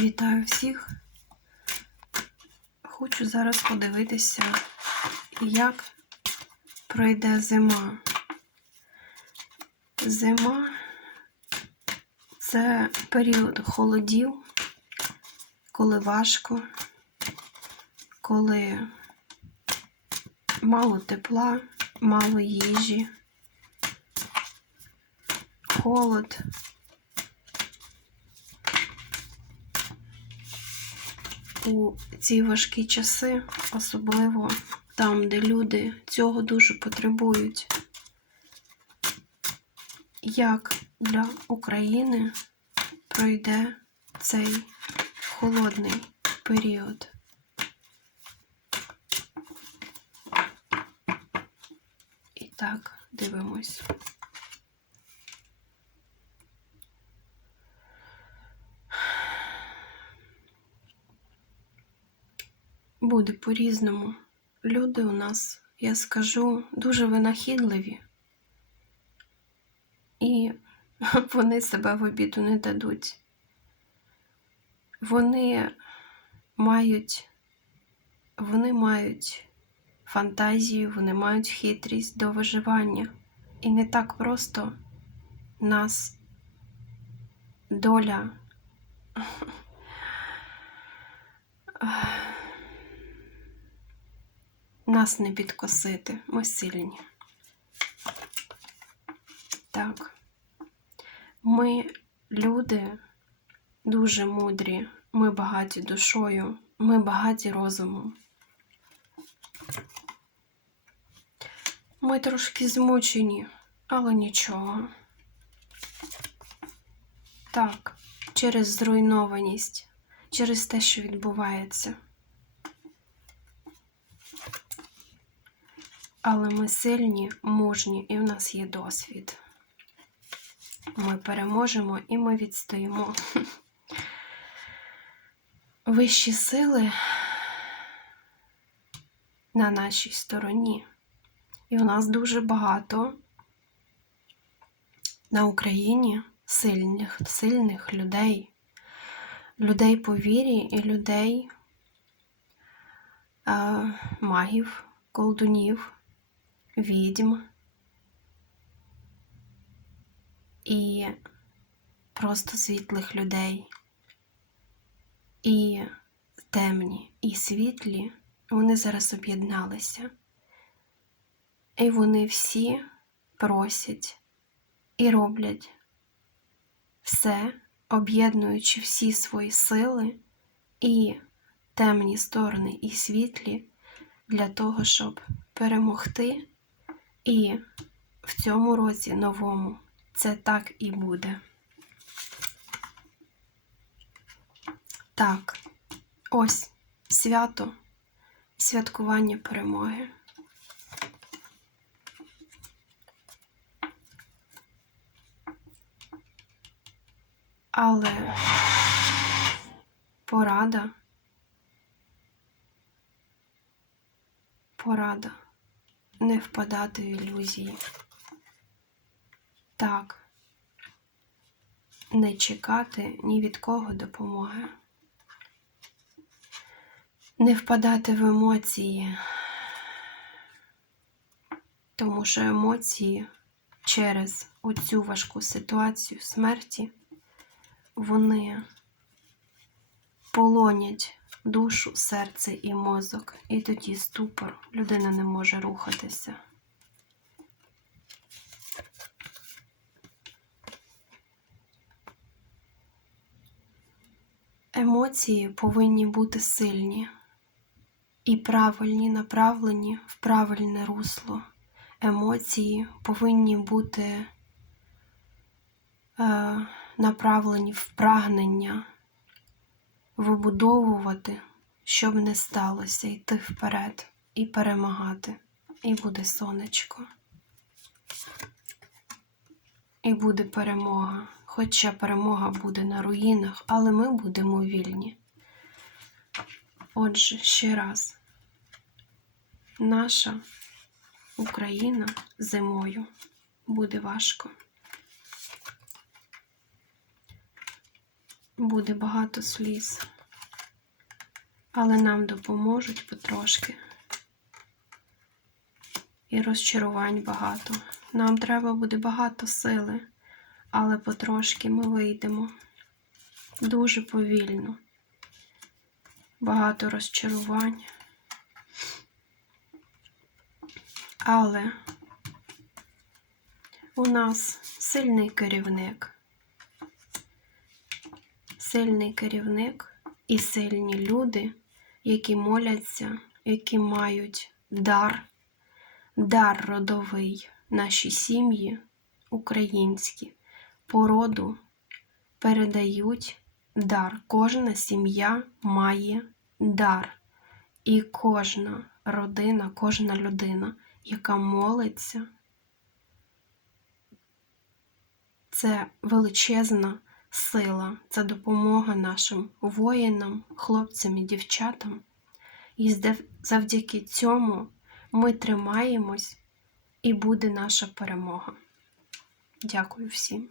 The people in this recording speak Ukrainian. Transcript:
Вітаю всіх. Хочу зараз подивитися, як пройде зима. Зима це період холодів, коли важко, коли мало тепла, мало їжі, холод. У ці важкі часи, особливо там, де люди цього дуже потребують. Як для України пройде цей холодний період? І так, дивимось. Буде по-різному. Люди у нас, я скажу, дуже винахідливі, і вони себе в обіду не дадуть. Вони мають, вони мають фантазію, вони мають хитрість до виживання. І не так просто нас доля нас не підкосити. Ми сильні. Так. Ми люди дуже мудрі, ми багаті душою, ми багаті розумом. Ми трошки змучені, але нічого. Так, через зруйнованість, через те, що відбувається. Але ми сильні, мужні, і в нас є досвід. Ми переможемо і ми відстоїмо. Вищі сили на нашій стороні. І у нас дуже багато на Україні сильних, сильних людей, людей по вірі і людей, е, магів, колдунів відьм і просто світлих людей. І темні, і світлі, вони зараз об'єдналися. І вони всі просять і роблять все, об'єднуючи всі свої сили і темні сторони, і світлі для того, щоб перемогти і в цьому році новому це так і буде. Так, ось свято, святкування перемоги. Але порада, порада не впадати в ілюзії. Так, не чекати ні від кого допомоги, не впадати в емоції, тому що емоції через оцю важку ситуацію смерті вони полонять душу, серце і мозок, і тоді ступор, людина не може рухатися. Емоції повинні бути сильні і правильні, направлені в правильне русло. Емоції повинні бути е, направлені в прагнення вибудовувати, щоб не сталося, йти вперед і перемагати. І буде сонечко. І буде перемога. Хоча перемога буде на руїнах, але ми будемо вільні. Отже, ще раз, наша Україна зимою буде важко. Буде багато сліз, але нам допоможуть потрошки. І розчарувань багато. Нам треба буде багато сили, але потрошки ми вийдемо дуже повільно. Багато розчарувань. Але у нас сильний керівник. Сильний керівник і сильні люди, які моляться, які мають дар, дар родовий, наші сім'ї українські, породу передають дар. Кожна сім'я має дар. І кожна родина, кожна людина, яка молиться, це величезна сила, це допомога нашим воїнам, хлопцям і дівчатам. І завдяки цьому ми тримаємось і буде наша перемога. Дякую всім.